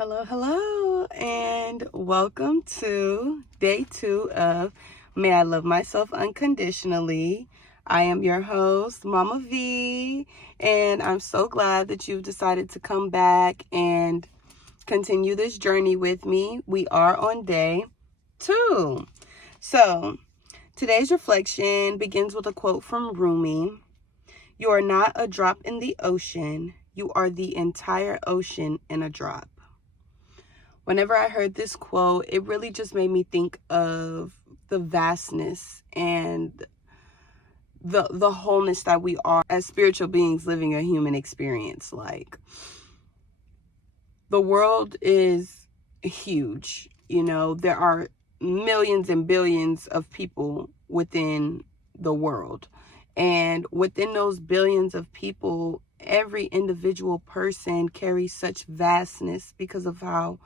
Hello, and welcome to day 2 of May I Love Myself Unconditionally. I am your host, Mama V, and I'm so glad that you've decided to come back and continue this journey with me. We are on day 2. So, today's reflection begins with a quote from Rumi. "You are not a drop in the ocean. You are the entire ocean in a drop." Whenever I heard this quote, it really just made me think of the vastness and the wholeness that we are as spiritual beings living a human experience. Like, the world is huge. There are millions and billions of people within the world. And within those billions of people, every individual person carries such vastness because of how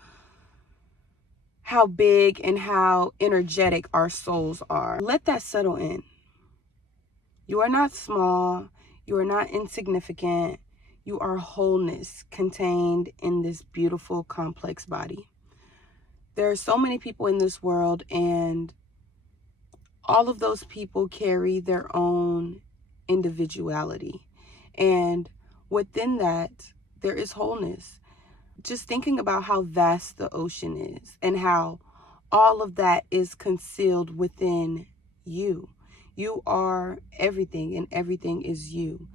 big and how energetic our souls are. Let that settle in. You are not small. You are not insignificant. You are wholeness contained in this beautiful, complex body. There are so many people in this world, and all of those people carry their own individuality. And within that, there is wholeness. Just thinking about how vast the ocean is and how all of that is concealed within you. You are everything, and everything is you.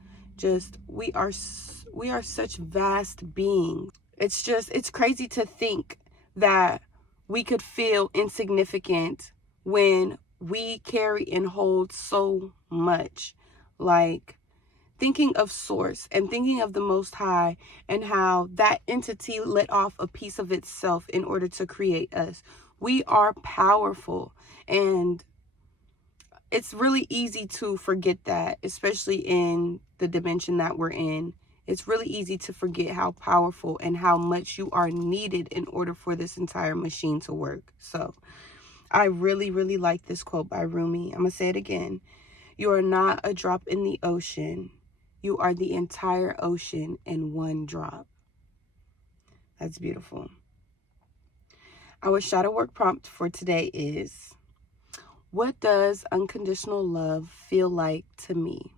We are such vast beings. It's crazy to think that we could feel insignificant when we carry and hold so much. Like, thinking of Source and thinking of the Most High and how that entity let off a piece of itself in order to create us. We are powerful, and it's really easy to forget that, especially in the dimension that we're in. It's really easy to forget how powerful and how much you are needed in order for this entire machine to work. So I really, really like this quote by Rumi. I'm going to say it again. You are not a drop in the ocean. You are the entire ocean in one drop. That's beautiful. Our shadow work prompt for today is, what does unconditional love feel like to me?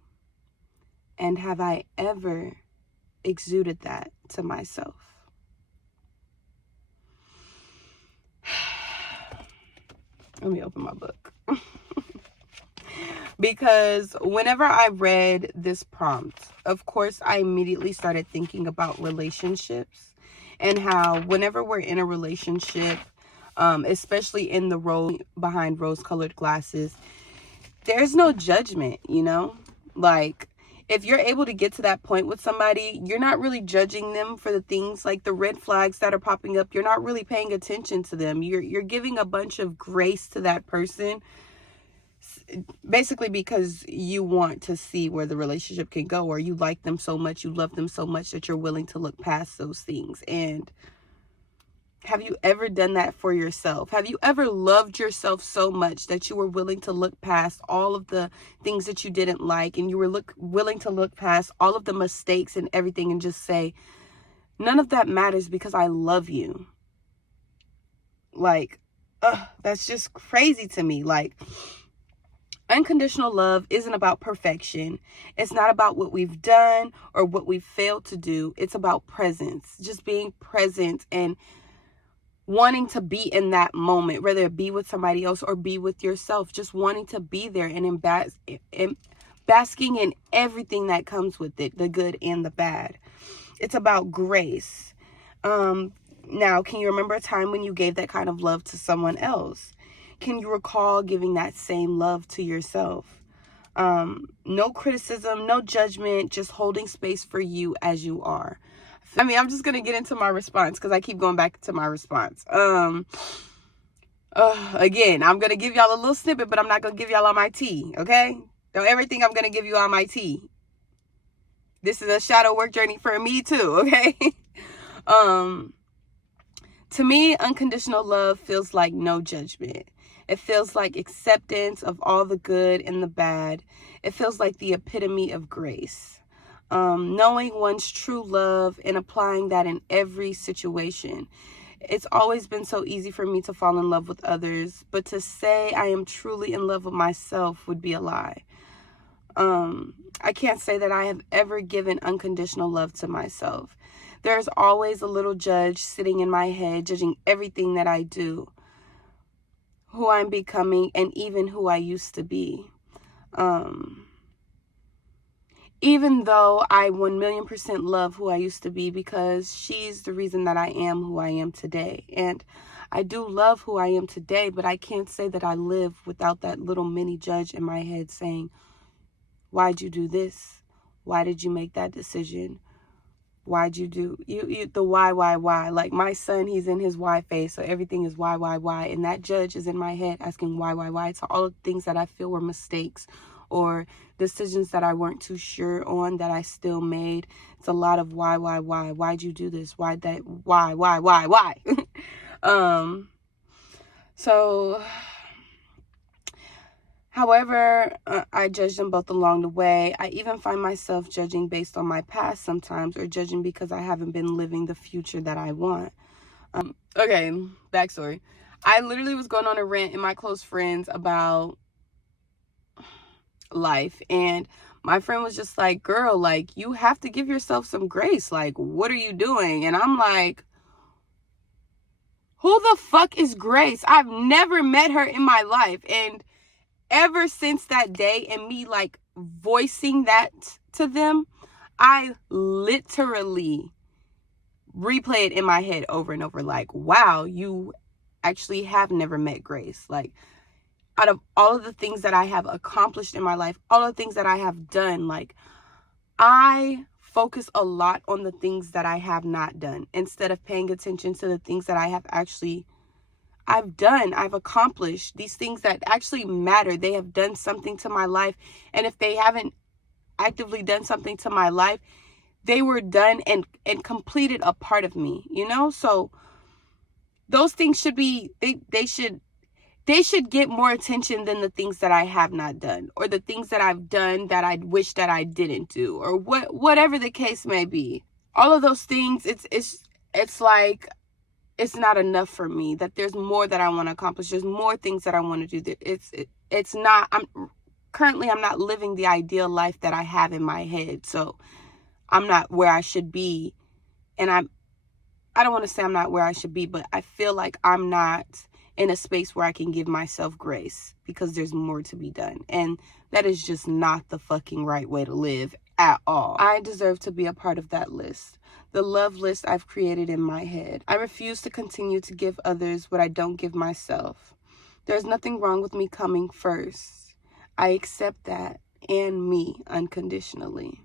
And have I ever exuded that to myself? Let me open my book. Because whenever I read this prompt, of course, I immediately started thinking about relationships and how whenever we're in a relationship, especially in the role behind rose-colored glasses, there's no judgment, Like, if you're able to get to that point with somebody, you're not really judging them for the things like the red flags that are popping up. You're not really paying attention to them. You're giving a bunch of grace to that person, basically because you want to see where the relationship can go, or you like them so much, you love them so much that you're willing to look past those things. And have you ever done that for yourself? Have you ever loved yourself so much that you were willing to look past all of the things that you didn't like, and you were willing to look past all of the mistakes and everything and just say, none of that matters because I love you? Like, that's just crazy to me. Like, unconditional love isn't about perfection. It's not about what we've done or what we've failed to do. It's about presence, just being present and wanting to be in that moment, whether it be with somebody else or be with yourself, just wanting to be there and basking in everything that comes with it, the good and the bad. It's about grace. Now, can you remember a time when you gave that kind of love to someone else? Can you recall giving that same love to yourself? No criticism, no judgment, just holding space for you as you are. I'm just going to get into my response because I keep going back to my response. Again, I'm going to give y'all a little snippet, but I'm not going to give y'all all my tea, okay? Don't ever think I'm going to give you all my tea. This is a shadow work journey for me too, okay? To me, unconditional love feels like no judgment. It feels like acceptance of all the good and the bad. It feels like the epitome of grace. knowing one's true love and applying that in every situation. It's always been so easy for me to fall in love with others, but to say I am truly in love with myself would be a lie. I can't say that I have ever given unconditional love to myself. There's always a little judge sitting in my head, judging everything that I do, who I'm becoming, and even who I used to be. Even though I 1,000,000% love who I used to be, because she's the reason that I am who I am today. And I do love who I am today, but I can't say that I live without that little mini judge in my head saying, why'd you do this? Why did you make that decision? Why'd you do the why? Like my son, he's in his why phase, so everything is why, and that judge is in my head asking why. So all the things that I feel were mistakes or decisions that I weren't too sure on that I still made. It's a lot of why. Why'd you do this? Why? So however, I judge them both along the way. I even find myself judging based on my past sometimes, or judging because I haven't been living the future that I want. Okay, backstory. I literally was going on a rant in my close friends about life, and my friend was just like, girl, like, you have to give yourself some grace. Like, what are you doing? And I'm like, who the fuck is Grace? I've never met her in my life. And ever since that day and me like voicing that to them, I literally replay it in my head over and over. Like, wow, you actually have never met Grace. Like, out of all of the things that I have accomplished in my life, all of the things that I have done, like, I focus a lot on the things that I have not done instead of paying attention to the things that I have actually I've done, I've accomplished, these things that actually matter. They have done something to my life. And if they haven't actively done something to my life, they were done and completed a part of me, you know? So those things should be, they should get more attention than the things that I have not done, or the things that I've done that I wish that I didn't do, or whatever the case may be. All of those things, it's like, it's not enough for me, that there's more that I want to accomplish. There's more things that I want to do. It's not, I'm not living the ideal life that I have in my head. So I'm not where I should be. And I don't want to say I'm not where I should be, but I feel like I'm not in a space where I can give myself grace, because there's more to be done. And that is just not the fucking right way to live at all. I deserve to be a part of that list. The love list I've created in my head. I refuse to continue to give others what I don't give myself. There's nothing wrong with me coming first. I accept that, and me, unconditionally.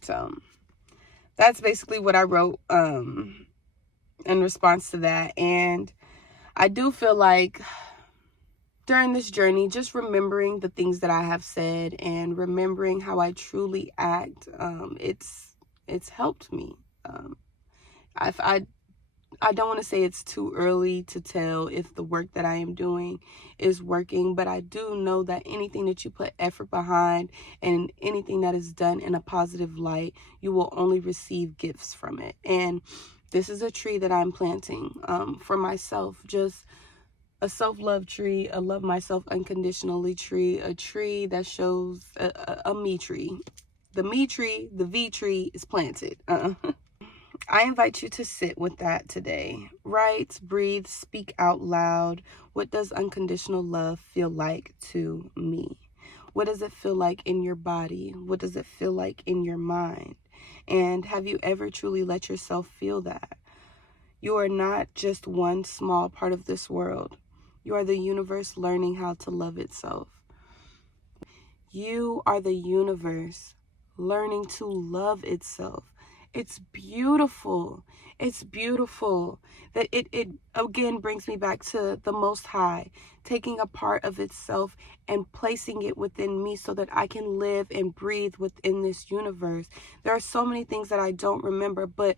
So that's basically what I wrote in response to that. And I do feel like during this journey, just remembering the things that I have said and remembering how I truly act, it's helped me. I don't want to say it's too early to tell if the work that I am doing is working, but I do know that anything that you put effort behind and anything that is done in a positive light, you will only receive gifts from it. And this is a tree that I'm planting for myself, just a self-love tree, a love myself unconditionally tree, a tree that shows a me tree. The me tree, the V tree is planted. I invite you to sit with that today. Write, breathe, speak out loud. What does unconditional love feel like to me? What does it feel like in your body? What does it feel like in your mind? And have you ever truly let yourself feel that? You are not just one small part of this world. You are the universe learning how to love itself. You are the universe learning to love itself. It's beautiful. It's beautiful that it again brings me back to the Most High, taking a part of itself and placing it within me so that I can live and breathe within this universe. There are so many things that I don't remember, but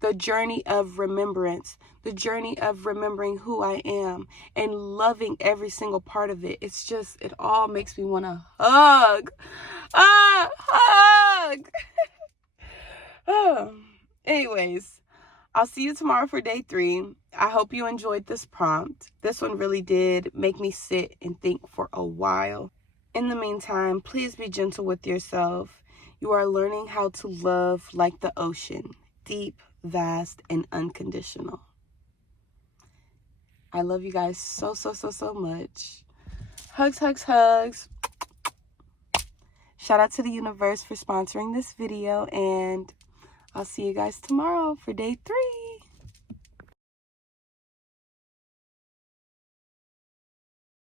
the journey of remembrance, the journey of remembering who I am and loving every single part of it. It's just, it all makes me want to hug. Hug. Anyways, I'll see you tomorrow for day 3. I hope you enjoyed this prompt. This one really did make me sit and think for a while. In the meantime, please be gentle with yourself. You are learning how to love like the ocean, deep, vast, and unconditional. I love you guys so, so, so, so much. Hugs, hugs, hugs. Shout out to the universe for sponsoring this video, and I'll see you guys tomorrow for day 3.